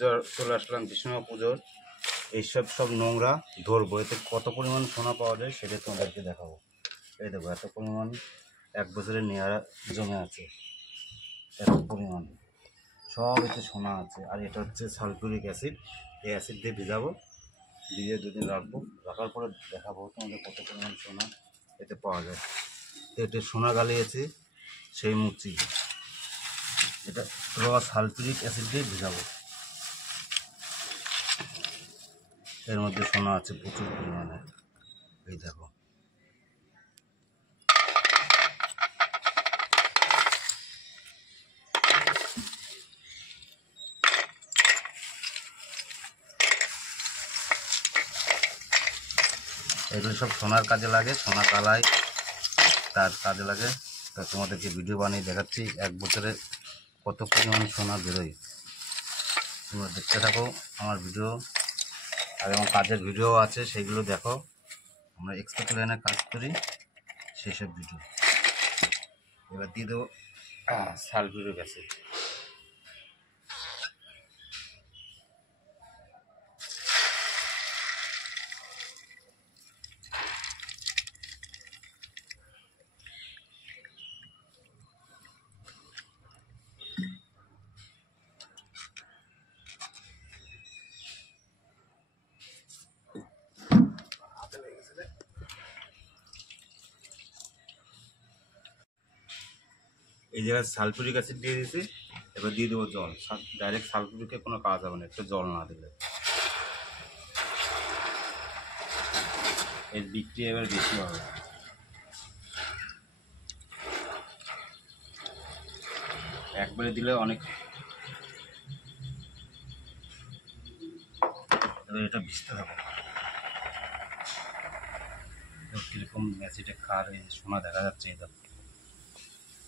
চলে আসলাম বিশ্বকর্মা পুজোর। এইসব সব নোংরা ধরবো, এতে কত পরিমাণ সোনা পাওয়া যায় সেটা তোমাদেরকে দেখাবো। এই দেখো এত পরিমাণ এক বছরের নেয়ারা জমে আছে, এত পরিমাণ সব এতে সোনা আছে। আর এটা হচ্ছে সালফিউরিক অ্যাসিড, এই অ্যাসিড দিয়ে ভিজাবো, ভিজিয়ে দুদিন রাখবো, রাখার পরে দেখাবো তোমাদের কত পরিমাণ সোনা এতে পাওয়া যায়। তো এটা সোনা গালিয়েছে সেই মুচি, এটা সালফিউরিক অ্যাসিড দিয়ে ভিজাবো। এর মধ্যে সোনা আছে প্রচুর পরিমাণে, এই দেখো। এগুলো সব সোনার কাজে লাগে, সোনা কালাই তার কাজে লাগে। তা তোমাদেরকে ভিডিও বানিয়ে দেখাচ্ছি এক বছরে কত পরিমাণ সোনা বেরোয়। তোমরা দেখতে থাকো আমার ভিডিও, আর এবং কাজের ভিডিও আছে সেগুলো দেখো। আমরা এক্সপোর্ট লাইনে কাজ করি সেসব ভিডিও। এবার দিয়ে দেবো সালফিউরিক অ্যাসিড। এই জায়গায় সালফিউরিক অ্যাসিড দিয়ে দিয়েছি, এবার দিয়ে দেবো জল। ডাইরেক্ট সালফিউরিকে কোনো কাজ হবে না, একটু জল না দিলে। এর বিক্রি এবার বেশি হবে। একবারে দিলে অনেক। এবার এটা ভিজতে হবে। কীরকম অ্যাসিডে কার এই সোনা দেখা যাচ্ছে, এটা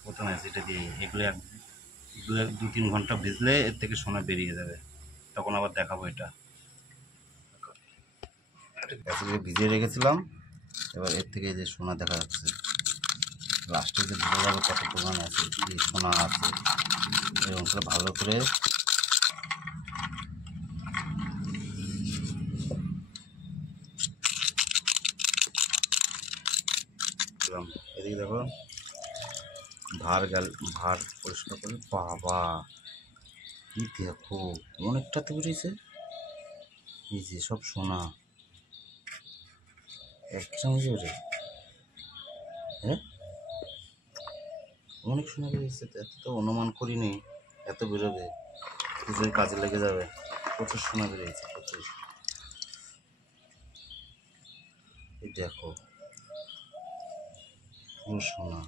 প্রথম অ্যাসিডে দিয়ে এগুলো দু তিন ঘন্টা ভিজলে এর থেকে সোনা বেরিয়ে যাবে, তখন আবার দেখাবো। এটা অ্যাসিডে ভিজিয়ে রেখেছিলাম, এবার এর থেকে যে সোনা দেখা যাচ্ছে, লাস্টে যে বোঝা যাবে কত পরিমাণ অ্যাসিড যে সোনা আছে। এবং সেটা ভালো করে এদিকে দেখো ভার পরিষ্কার করে। বাবা কি দেখো, অনেকটা তো বেরিয়েছে। এই যে সব সোনা এক চামচ বেরোয়, হ্যাঁ অনেক সোনা বেরিয়েছে। এত তো অনুমান করিনি এত বেরোবে, পুজোর কাজে লেগে যাবে। প্রচুর সোনা বেরিয়েছে, প্রচুর। এই দেখো পুরো সোনা।